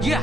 Yeah.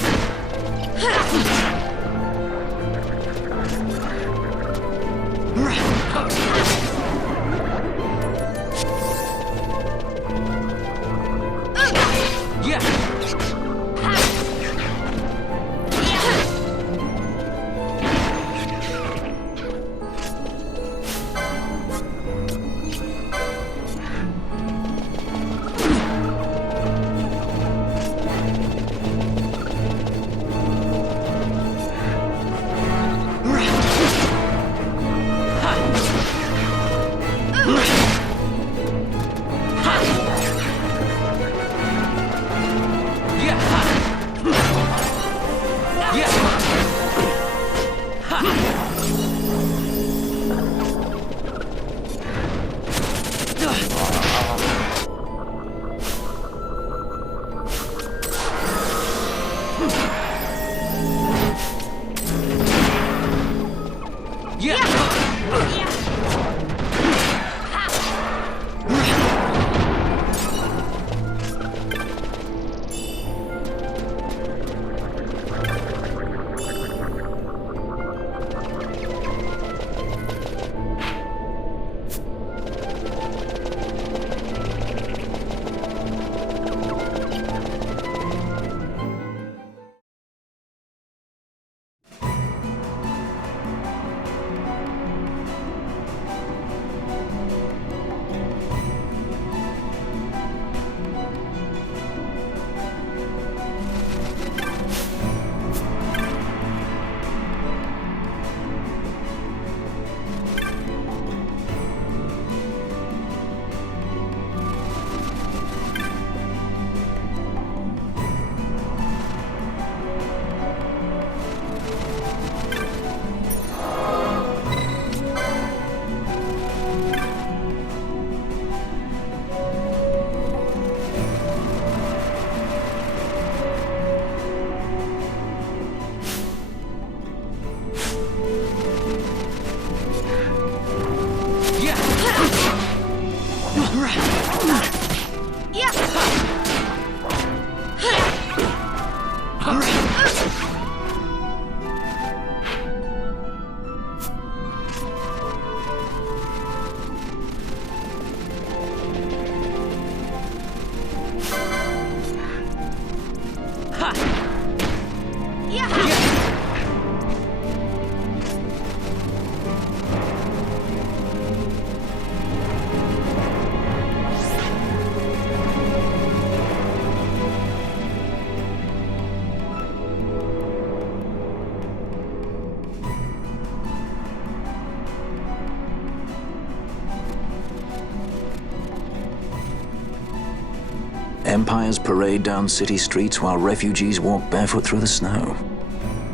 Empires parade down city streets while refugees walk barefoot through the snow.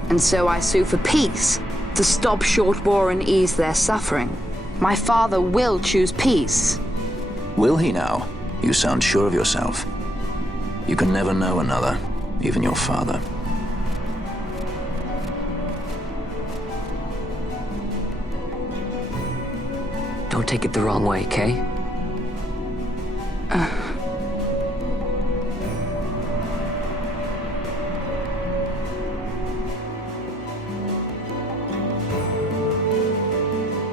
And so I sue for peace, to stop short war and ease their suffering. My father will choose peace. Will he now? You sound sure of yourself. You can never know another, even your father. Don't take it the wrong way, Kay?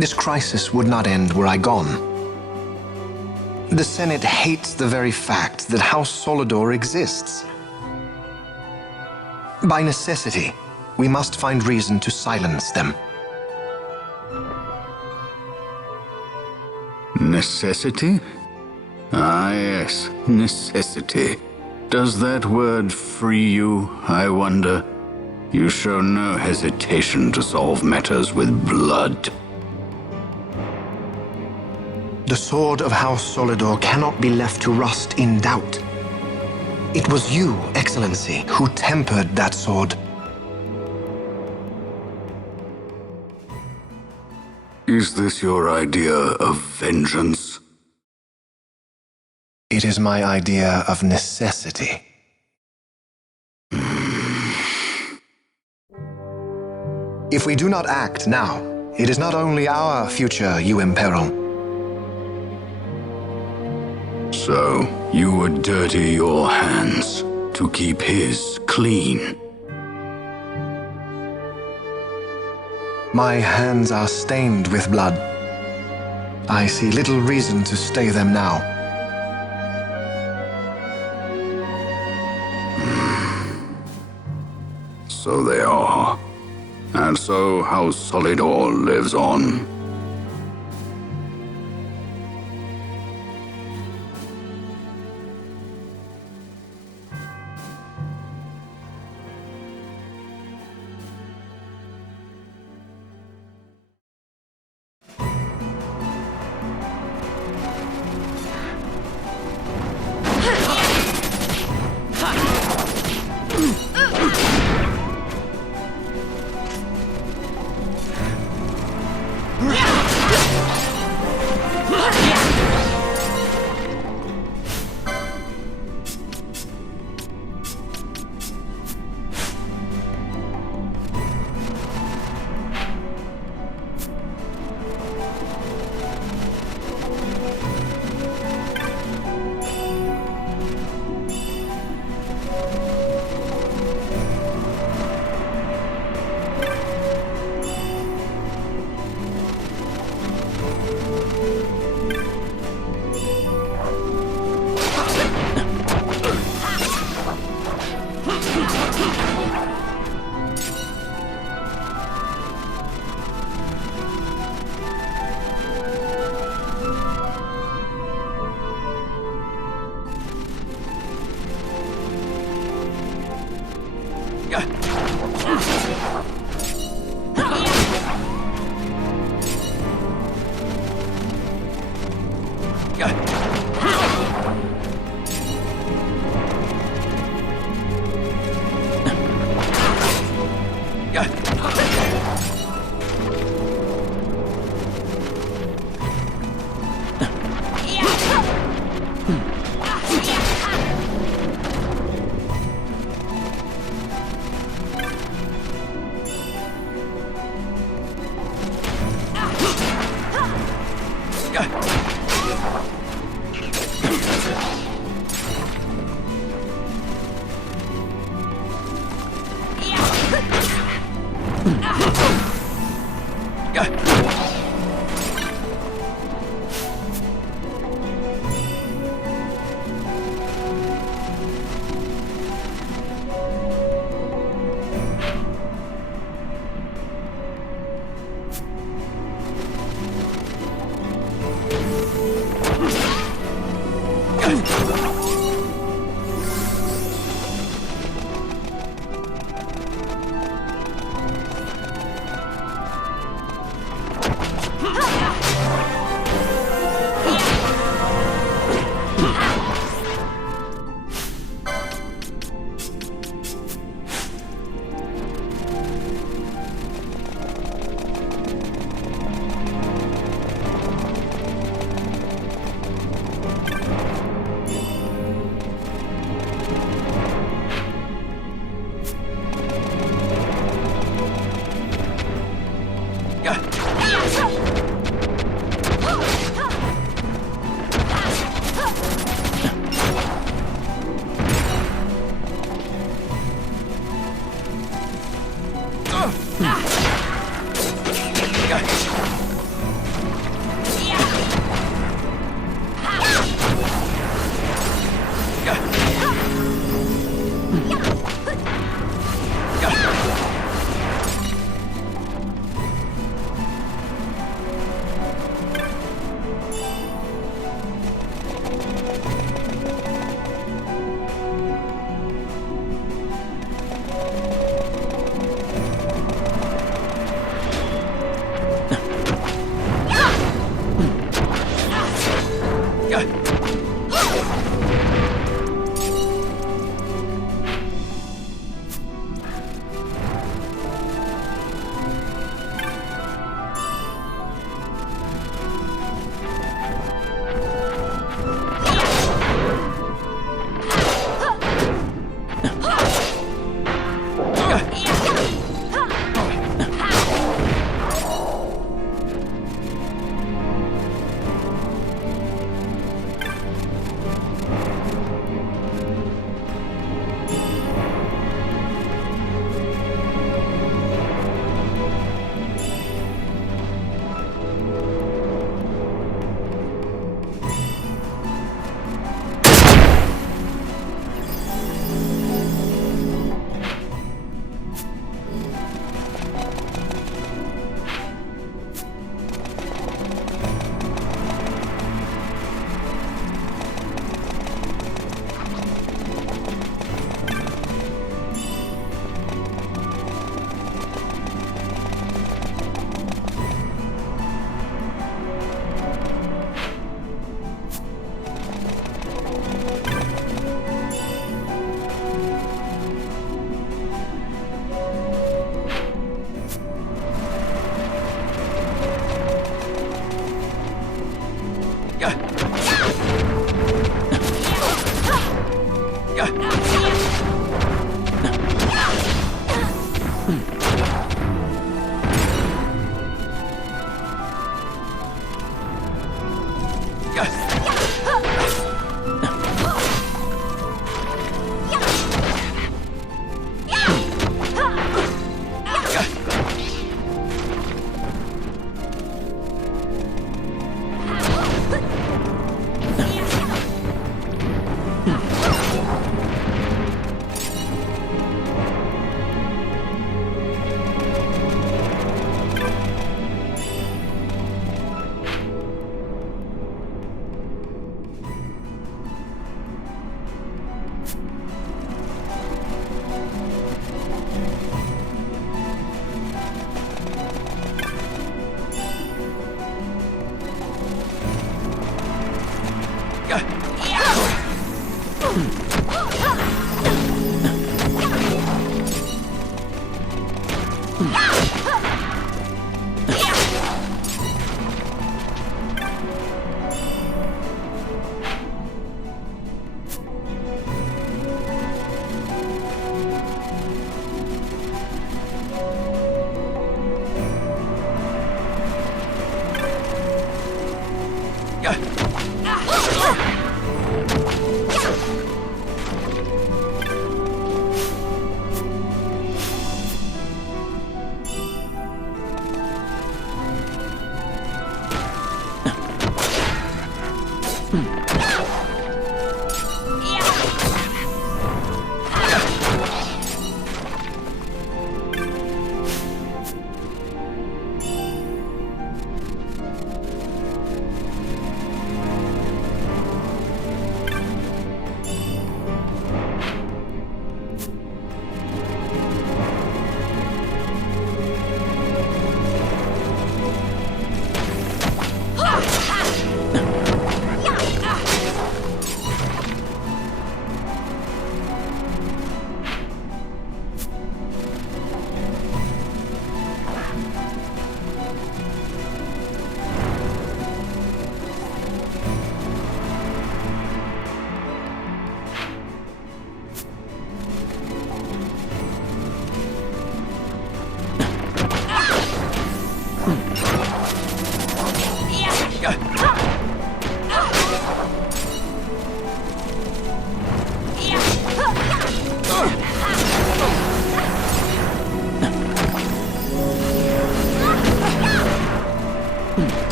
This crisis would not end were I gone. The Senate hates the very fact that House Solidor exists. By necessity, we must find reason to silence them. Necessity? Ah, yes, necessity. Does that word free you, I wonder? You show no hesitation to solve matters with blood. The sword of House Solidor cannot be left to rust in doubt. It was you, Excellency, who tempered that sword. Is this your idea of vengeance? It is my idea of necessity. If we do not act now, it is not only our future you imperil. So, you would dirty your hands to keep his clean. My hands are stained with blood. I see little reason to stay them now. So they are. And so House Solidor lives on.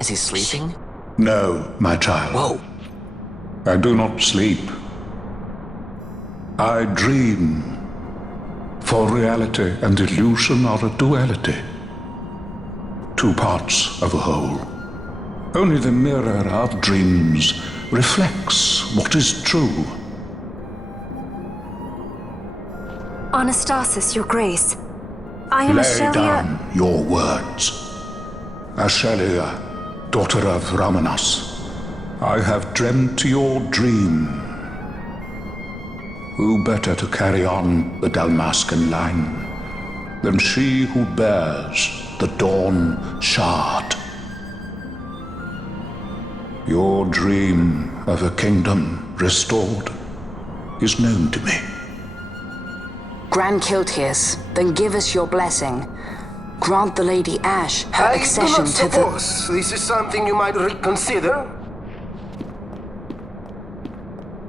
Is he sleeping? No, my child. Whoa. I do not sleep. I dream. For reality and illusion are a duality. Two parts of a whole. Only the mirror of dreams reflects what is true. Anastasis, Your Grace. I am Lay Ashelia. down your words. Ashelia, daughter of Ramanas, I have dreamt your dream. Who better to carry on the Dalmascan line than she who bears the Dawn Shard? Your dream of a kingdom restored is known to me. Grand Kiltias, then give us your blessing. Grant the Lady Ash her accession to the... I do not suppose this is something you might reconsider.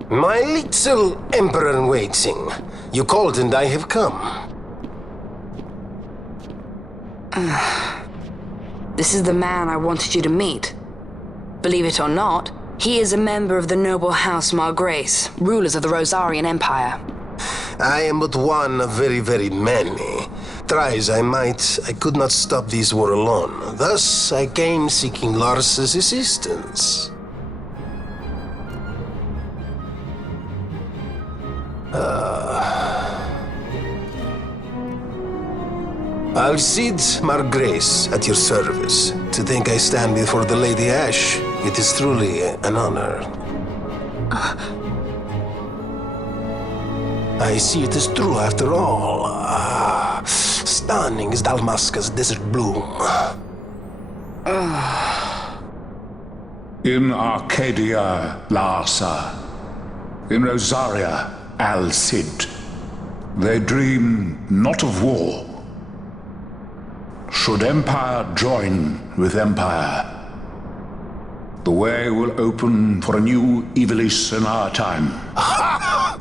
My little Emperor-in-waiting. You called and I have come. This is the man I wanted you to meet. Believe it or not, he is a member of the noble house Margrace, rulers of the Rosarian Empire. I am but one of very, very many. Try as I might, I could not stop this war alone. Thus, I came seeking Lars's assistance. Alcide Margrace at your service. To think I stand before the Lady Ash, it is truly an honor. I see it is true after all. Stunning is Dalmasca's desert bloom. In Arcadia, Larsa. In Rosaria, Alcid. They dream not of war. Should empire join with empire, the way will open for a new Ivalice in our time.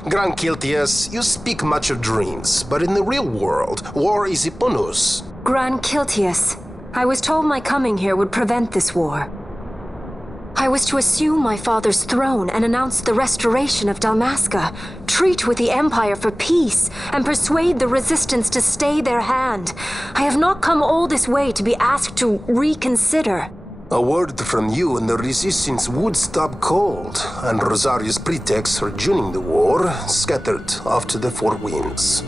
Grand Kiltias, you speak much of dreams, but in the real world, war is upon us. Grand Kiltias, I was told my coming here would prevent this war. I was to assume my father's throne and announce the restoration of Dalmasca, treat with the Empire for peace, and persuade the Resistance to stay their hand. I have not come all this way to be asked to reconsider. A word from you and the Resistance would stop cold, and Rosaria's pretext for joining the war scattered off to the four winds.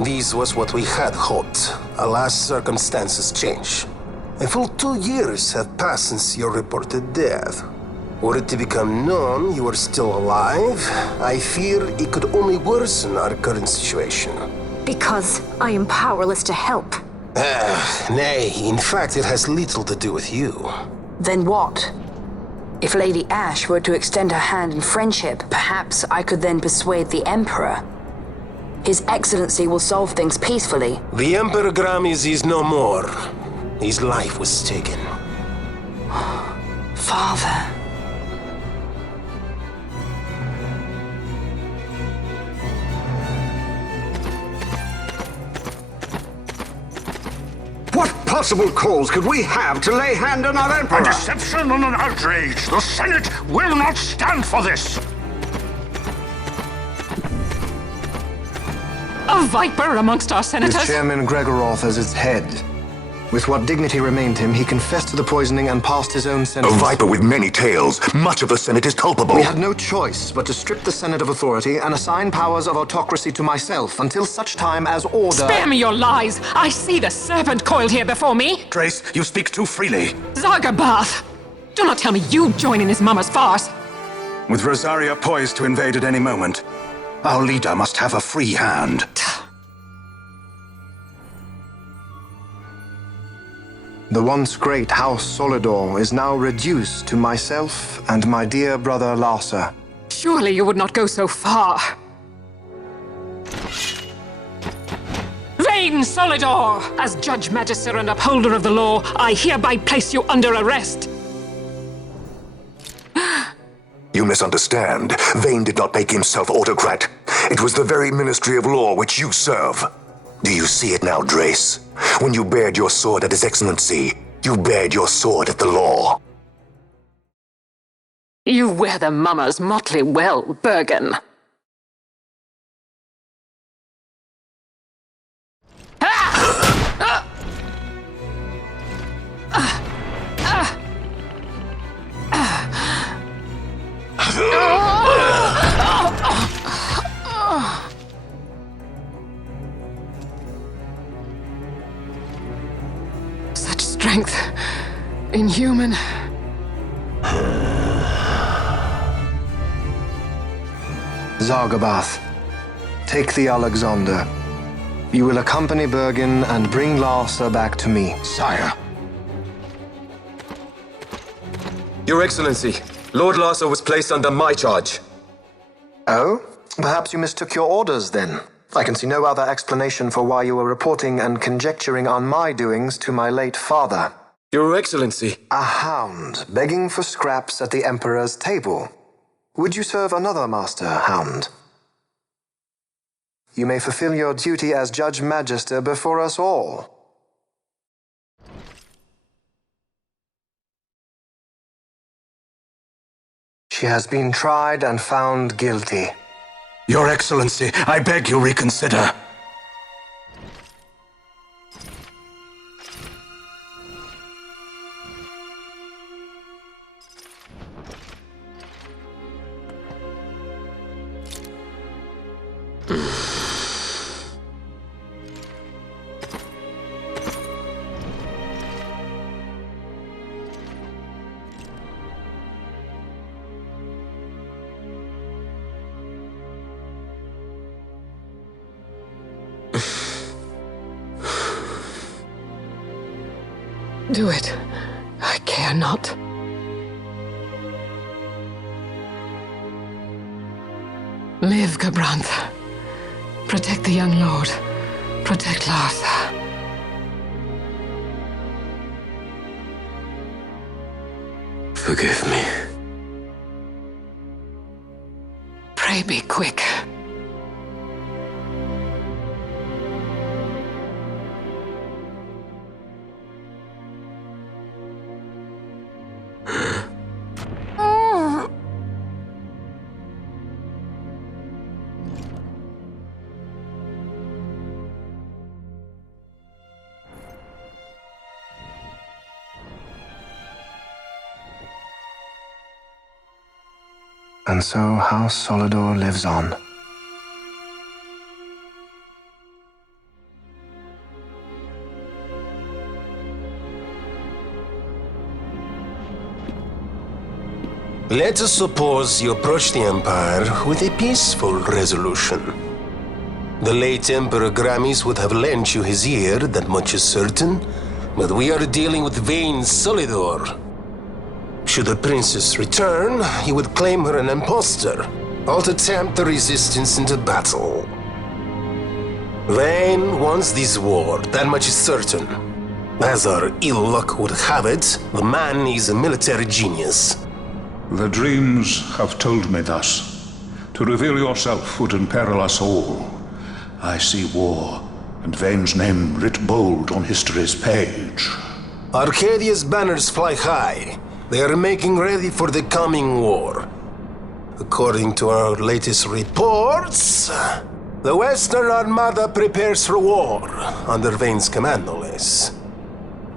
This was what we had hoped. Alas, circumstances change. A full 2 years have passed since your reported death. Were it to become known you are still alive, I fear it could only worsen our current situation. Because I am powerless to help. Nay, in fact it has little to do with you. Then what? If Lady Ash were to extend her hand in friendship, perhaps I could then persuade the Emperor. His Excellency will solve things peacefully. The Emperor Gramis is no more. His life was taken. Father. What possible cause could we have to lay hand on our Emperor? A deception and an outrage! The Senate will not stand for this! A viper amongst our senators? With Chairman Gregoroth as its head. With what dignity remained him, he confessed to the poisoning and passed his own A sentence. viper with many tails. Much of the Senate is culpable. We had no choice but to strip the Senate of authority and assign powers of autocracy to myself until such time as order... Spare me your lies! I see the serpent coiled here before me! Trace, you speak too freely. Zargabath! Do not tell me you join in his mama's farce! With Rosaria poised to invade at any moment, our leader must have a free hand. The once great House Solidor is now reduced to myself and my dear brother Larsa. Surely you would not go so far. Vain Solidor! As Judge Magister and upholder of the law, I hereby place you under arrest. You misunderstand. Vane did not make himself autocrat. It was the very Ministry of Law which you serve. Do you see it now, Drace? When you bared your sword at His Excellency, You bared your sword at the law. You wear the mummers motley well, Bergen. Such strength. Inhuman. Zargabath, take the Alexander. You will accompany Bergen and bring Larsa back to me. Sire. Your Excellency, Lord Larsa was placed under my charge. Oh? Perhaps you mistook your orders then. I can see no other explanation for why you were reporting and conjecturing on my doings to my late father. Your Excellency. A hound begging for scraps at the Emperor's table. Would you serve another master, Hound? You may fulfill your duty as Judge Magister before us all. She has been tried and found guilty. Your Excellency, I beg you reconsider. Do it. I care not. Live, Gabranth. Protect the young lord. Protect Larsa. Forgive me. Pray be quick. And so House Solidor lives on. Let us suppose you approach the Empire with a peaceful resolution. The late Emperor Gramis would have lent you his ear, that much is certain, but we are dealing with vain Solidor. Should the princess return, he would claim her an impostor, or to tempt the resistance into battle. Vayne wants this war, that much is certain. As our ill luck would have it, the man is a military genius. The dreams have told me thus. To reveal yourself would imperil us all. I see war, and Vayne's name writ bold on history's page. Arcadia's banners fly high. They are making ready for the coming war. According to our latest reports, the Western Armada prepares for war, under Vayne's command, no less.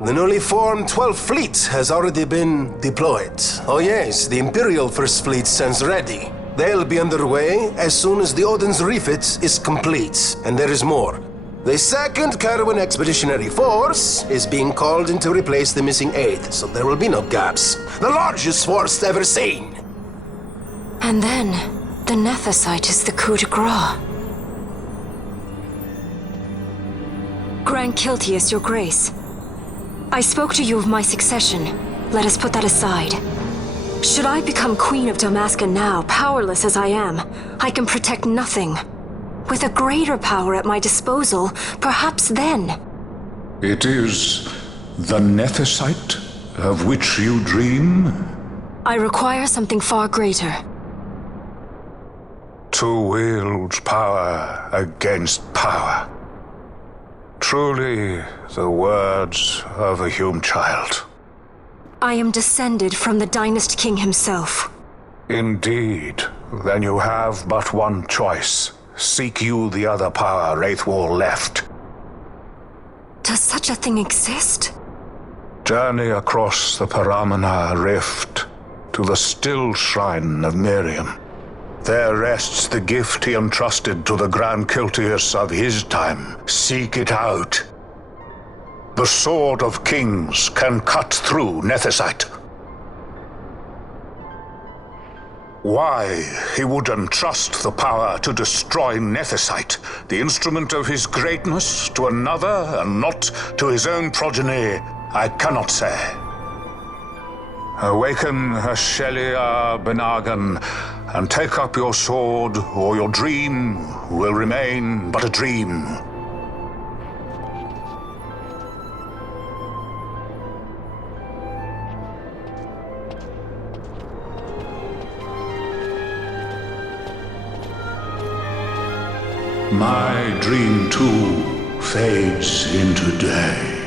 The newly formed 12th Fleet has already been deployed. Oh yes, the Imperial First Fleet stands ready. They'll be underway as soon as the Odin's refit is complete. And there is more. The 2nd Caravan Expeditionary Force is being called in to replace the missing 8th, so there will be no gaps. The largest force ever seen! And then, the Nethicite is the coup de grace. Grand Kiltius, your grace. I spoke to you of my succession. Let us put that aside. Should I become Queen of Dalmasca now, powerless as I am, I can protect nothing. With a greater power at my disposal, perhaps then. It is the Nethicite of which you dream? I require something far greater. To wield power against power. Truly, the words of a human child. I am descended from the Dynast King himself. Indeed. Then you have but one choice. Seek you the other power Wraithwall left. Does such a thing exist? Journey across the Paramana Rift to the still shrine of Miriam. There rests the gift he entrusted to the Grand Kiltius of his time. Seek it out. The Sword of Kings can cut through Nethicite. Why he would entrust the power to destroy Nethicite, the instrument of his greatness, to another and not to his own progeny, I cannot say. Awaken Ashelia Benagan, and take up your sword, or your dream will remain but a dream. My dream too fades into day.